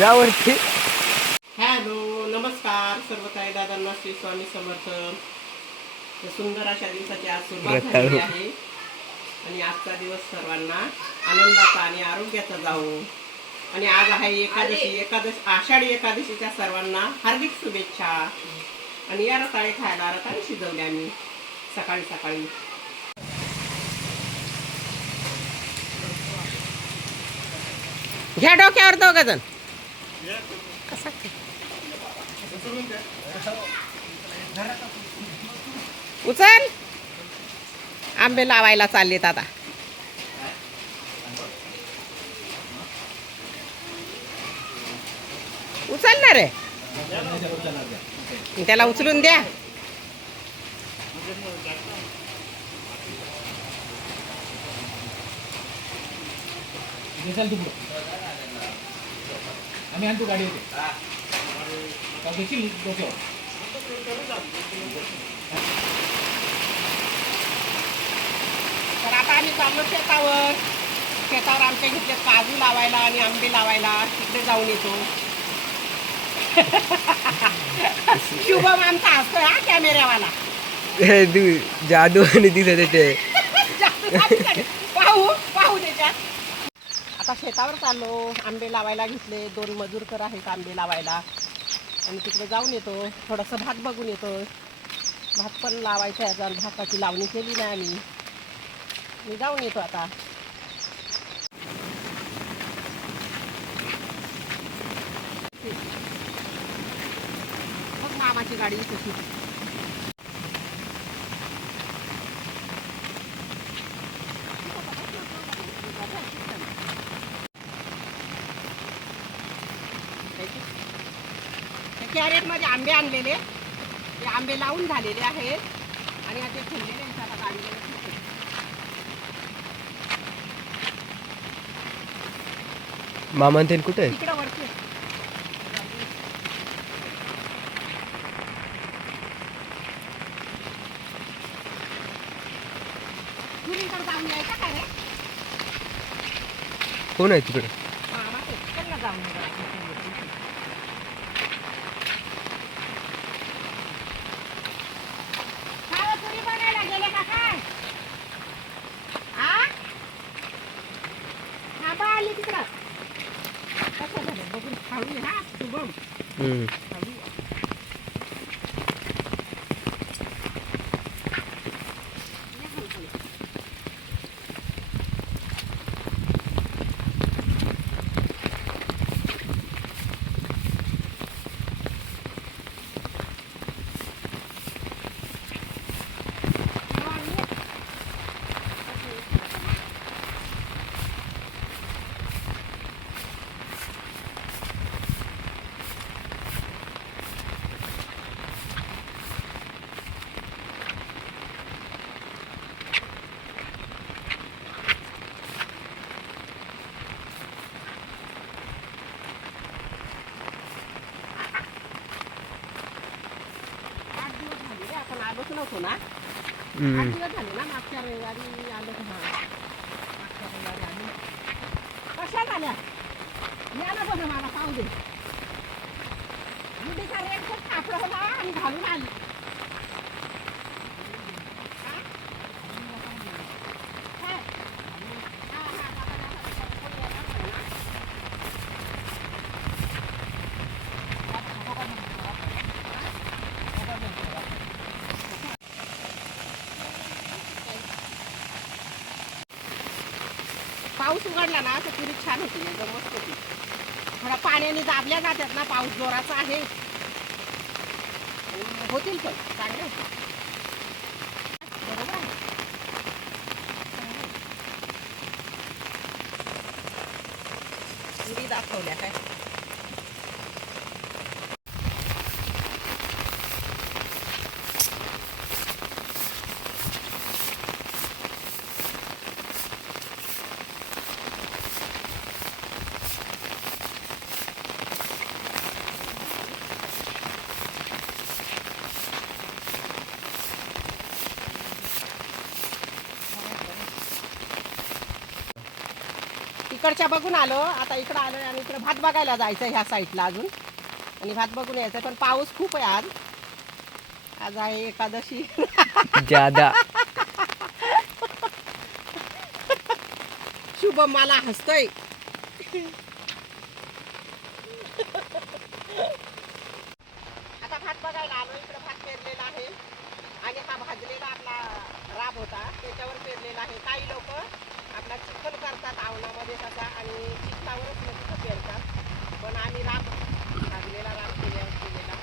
यावरती. हॅलो नमस्कार. सर्व काही दादांना श्री स्वामी समर्थ. सुंदर अशा दिवसाची आज सुरुवात झालेली आहे. आणि आजचा दिवस सर्वांना आनंदाचा आणि आरोग्याचा जाऊ आणि आज आहे एकादशी. एकादशी आषाढी एकादशीच्या सर्वांना हार्दिक शुभेच्छा. आणि या रताळे खायला रताळे शिजवले आम्ही. सकाळी सकाळी. घ्या डोक्यावर दोघ जण. कसा उचल. आंबे लावायला चाललेत आता. उचल ना रे. त्याला उचलून द्या. चल आम्ही आणतो गाडी होते. घेशील डोक्यावर? तर आता आम्ही चाललो शेतावर. शेतावर आमच्या घेतले काजू लावायला आणि आंबे लावायला. तिकडे जाऊन येतो. शुभम आमचा हसतोय हा कॅमेऱ्यावाला. दु- जादू आणि दिसत ते पाहू पाहू त्याच्यात. आता शेतावर चाललो आंबे लावायला घेतले. दोन मजूरकर आहेत आंबे लावायला. आणि तिकडे जाऊन येतो. थोडंसं भात बघून येतो. भात पण लावायचा आहे भाताची लावणी केली नाही आम्ही. मी जाऊन येतो आता. मग मामाची गाडी कशी आंबे आणलेले. ते आंबे लावून झालेले आहेत आणि आता ठेवलेले आहेत आता गाडीला ते कुठे आहे तिकडं वरती मुलीकडे जाऊन यायचं का रे? कोण आहे तिकडे मामा ते त्यांना जाऊन ये जरा. काय हो, पुरी बनायला गेले का काय आ? थांबा आली तिकडं कसं झालं बघून खाऊ ये हा शुभम हम्म. नव्हतो ना आठ. दिवस झाले ना मागच्या रविवारी आलो हा मागच्या रविवारी आलो कशा झाल्या या ना बघ मला पाहू दे मुलीचा रेट खूप कापड होता आणि घालून आली हा? काय? हा, हा, बाबा, बाबा, कोणी येणार नाही ना? पाऊस उघडला ना तर पुरी छान होती एकदम मस्त होती. थोडा पाण्याने दाबल्या जातात ना पाऊस जोराचा आहे. होतील पण चांगले बरोबर चांगलं आहे. पुरी दाखवल्या काय? इकडच्या बघून आलो. आता इकडं आलो आणि इकडे भात बघायला जायचं ह्या साईडला अजून. आणि भात बघून यायचं पण पाऊस खूप आहे आज. आज आहे एकादशी. जादा शुभ मला हसतोय. आता भात बघायला आलो इकडे भात पेरलेला आहे. आणि हा भाजलेला आपला राब होता त्याच्यावर पेरलेला आहे. काही लोक आपला चिखल करतात आवणामध्ये तसा आणि चिखलावरच मग पेरतात पण आम्ही राब लागलेला राब केल्या केलेला.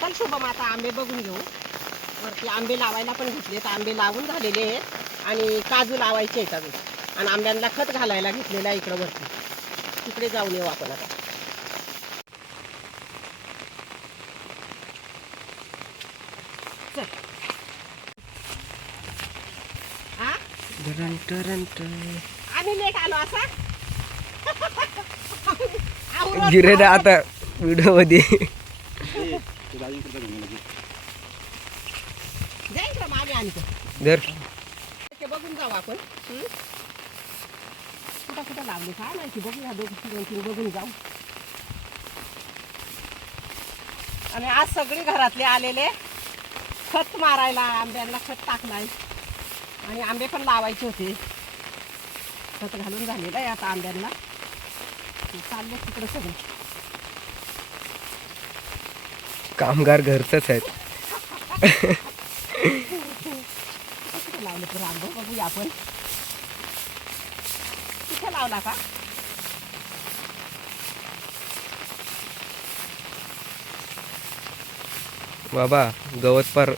पण शुभम आता आंबे बघून घेऊ. वरती आंबे लावायला पण घेतले तर आंबे लावून झालेले आहेत आणि काजू लावायचे आहेत अजून. आणि आंब्यांना खत घालायला घेतलेलं आहे इकडं वरती. तिकडे जाऊन येऊ आपण आता चल. हा? टरन टरन. आम्ही लेट आलो असा आता व्हिडिओमध्ये का मग धर. ते बघून जाऊ आपण. हं? कुठं कुठं लावले काय माहिती? बघूया दोन दोन तीन बघून जाऊ. आणि आज सगळे घरातले आलेले खत मारायला आंब्यांना खत टाकलाय. आणि आंबे पण लावायचे होते. खत घालून झालेलं आहे आता आंब्यांना. चालले तिकडे सगळे. कामगार घरचंच आहेत. लावले तर आंबे? बघूया आपण. तिथे लावला का? बाबा गवत पार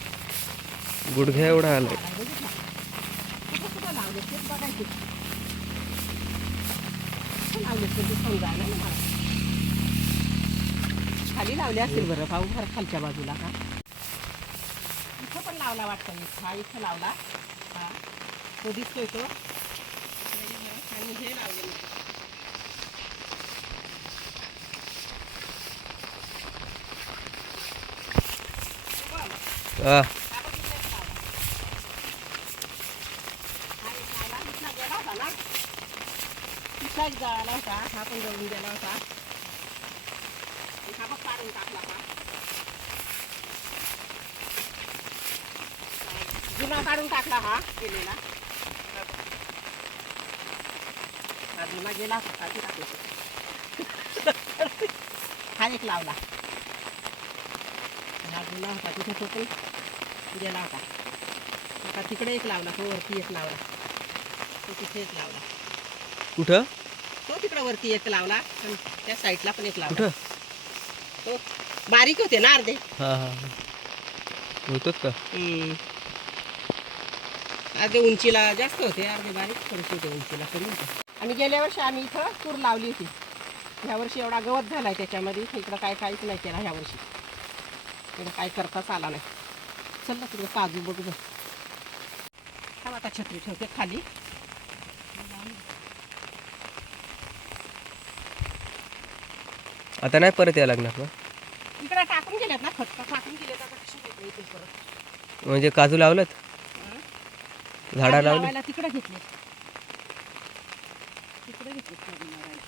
गुडघ्या एवढा आलाय कुठं कुठं लावले तेच बघायचे कुठं लावले ते ते समजायला ना मला खाली लावले असेल बरं भाऊ बरं खालच्या बाजूला का? इथं पण लावला वाटतं मी हा इथं लावला. हा. तो दिसतोय तो. आणि हे लावले मी आ, हा बघितलं का लावला? हा एक लावला, इथला गेला होता ना तिथलाच जळाला होता हा पण जळून गेला होता. हा बघ काढून टाकला का जुना काढून टाकला हा गेलेला हा जुना गेला होता काढून टाकला हा एक लावला. हा जुना होता तिथे तो पण गेला होता. आता तिकडे एक लावला तो वरती एक लावला. तो तिथे एक लावला. कुठं? तो तिकडे वरती एक लावला आणि त्या साईडला पण एक लावला. कुठं? तो बारीक होते ना अर्धे. हा हा. होतच का? हम्म. अर्धे उंचीला जास्त होते अर्धे बारीक थोडेसे होते उंचीला कमी होते. आणि गेल्या वर्षी आम्ही इथं तूर लावली होती. ह्या वर्षी एवढा गवत झालाय त्याच्यामध्ये इकडं काय काहीच नाही केला ह्या वर्षी. इकडं काय करताच आला नाही. चल ना तिकडे काजू बघ बघ. थांब आता छत्री ठेवते खाली. आता नाही परत यायला लागणार ना? इकडे टाकून गेलेत ना खत टाकून गेलेत आता कशी येते इथे परत? म्हणजे काजू लावलं झाडा लावली लावायला तिकडे घेतले तिकडे घेतले काजू लावायला.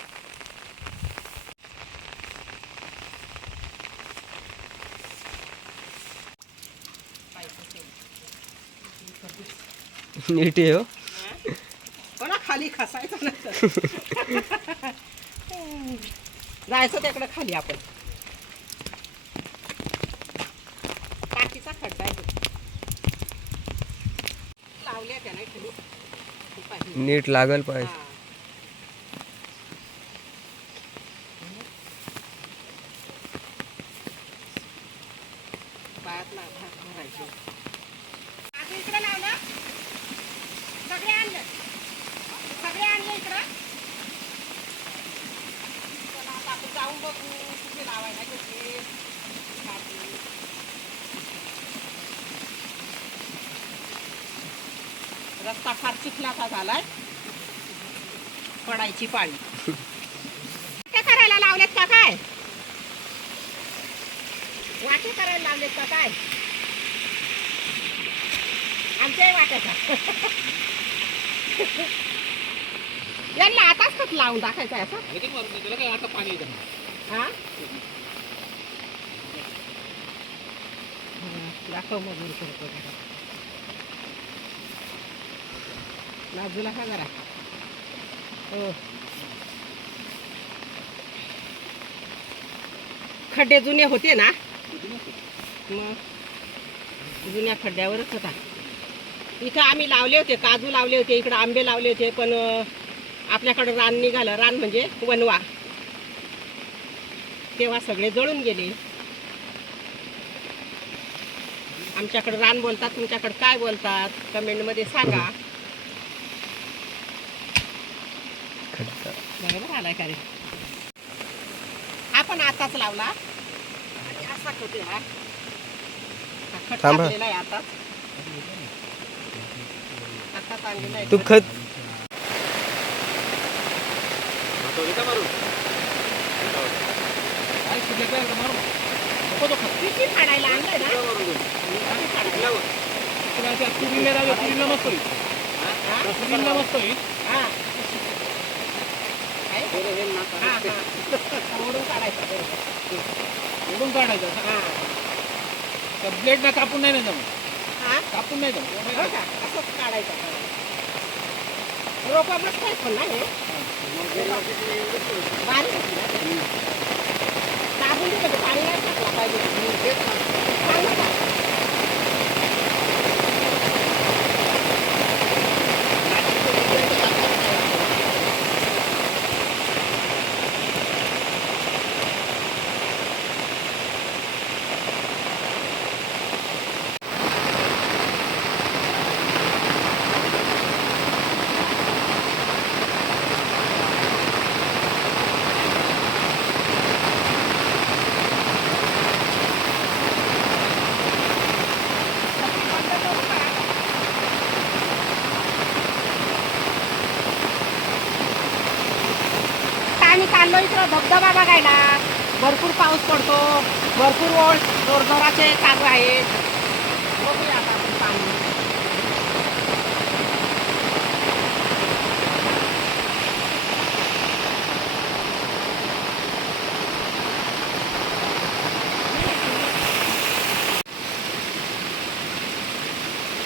नीट आहे हो. हो? खाली खसायचं नाही जायचं तिकडे खाली आपण टाकीचा खड्डा. लावल्या त्या नाही खाली पाही. नीट लागल पाहिजे हा. पायात लाव, हात भरायचे. काजू इकडे लावलं सगळे आणले सगळे आणले इकडं चला आता आपण जाऊन बघू कुठे लावायला घेतले काजू. रस्ता फार चिखलाचा झालाय. पडायची पाळी. काय करायला लावलेत का काय? वाटे करायला लावलेत का काय? आमच्याही वाटायचा. यांना आताच खत लावून आहे असं. काय आता पाणी येतं. हा? दाखव मजूर करतो जरा. बाजूला का जरा. हो. खड्डे जुने होते ना? मग जुन्या खड्ड्यावरच होता. इथं आम्ही लावले होते काजू लावले होते इकडं आंबे लावले होते पण आपल्याकडं रान निघालं रान म्हणजे वनवा. तेव्हा सगळे जळून गेले. आमच्याकडं रान बोलतात तुमच्याकडं काय बोलतात? कमेंटमध्ये सांगा. बरोबर आलाय का रे हा पण आताच लावला आणि असा खत आहे हा हा खत थांबा. टाकलेला आहे आताच आताच आणलेला आहे तू खत. खत. किती फाडायला आणलंय ना. किती फाडायला? हा? त्या तुरीला मस्त होईल. हा. काय? हा, हा. ओढून काढायचं बरोबर. ओढून काढायचं हा. ब्लेडला कापून नाही ना जमत हा? कापून नाही जमत हो का? असंच काढायचं रोपा मस्त आहेत पण ना हे बारीक पाणी नाही टाकलं पाहिजे चांगलं का? आम्ही चाललो इकडं धबधबा बघायला. भरपूर पाऊस पडतो. भरपूर ओळ जोरजोराचे चालू आहेत बघूया आता आपण पाणी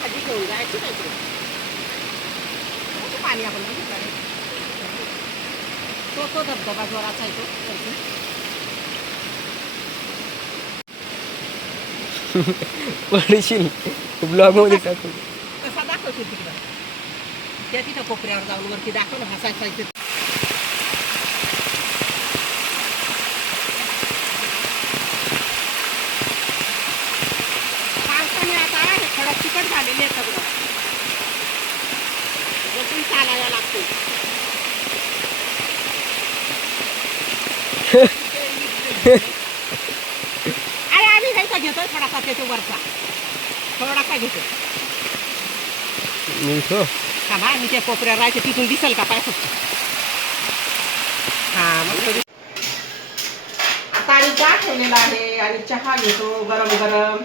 भाजी घेऊन जायची नाही इकडे. पाणी आपण बघितलं तो तो धबधबा जोराचा आहे तो वरती. पडशील. ब्लॉगमध्ये टाकू कसा दाखवशील तिकडं? त्या तिथं कोपऱ्यावर जाऊन वरती दाखव ना हसायचं इथे. चिकट झालेले आहेत सगळं. बसून चालायला लागते अरे आम्ही घ्यायचा घेतोय थोडासा त्याच्या वरचा. थोडा काय घेतो मी हो थांबा मी त्या कोपऱ्यावर राहायचे तिथून दिसेल का पाय फक्त? हा मग आता आणि चहा ठेवलेला आहे. आणि चहा घेतो गरम गरम.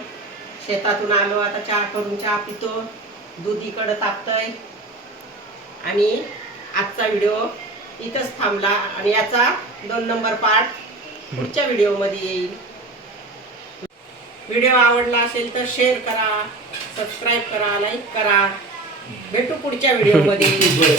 शेतातून आलो आता चहा करून चहा पितो. दूध इकडं तापतंय. आणि आजचा व्हिडिओ इथंच थांबला. आणि याचा दोन नंबर पार्ट पुढच्या व्हिडिओमध्ये येईल. व्हिडिओ आवडला असेल तर शेअर करा सबस्क्राईब करा लाईक करा. भेटू पुढच्या व्हिडिओमध्ये.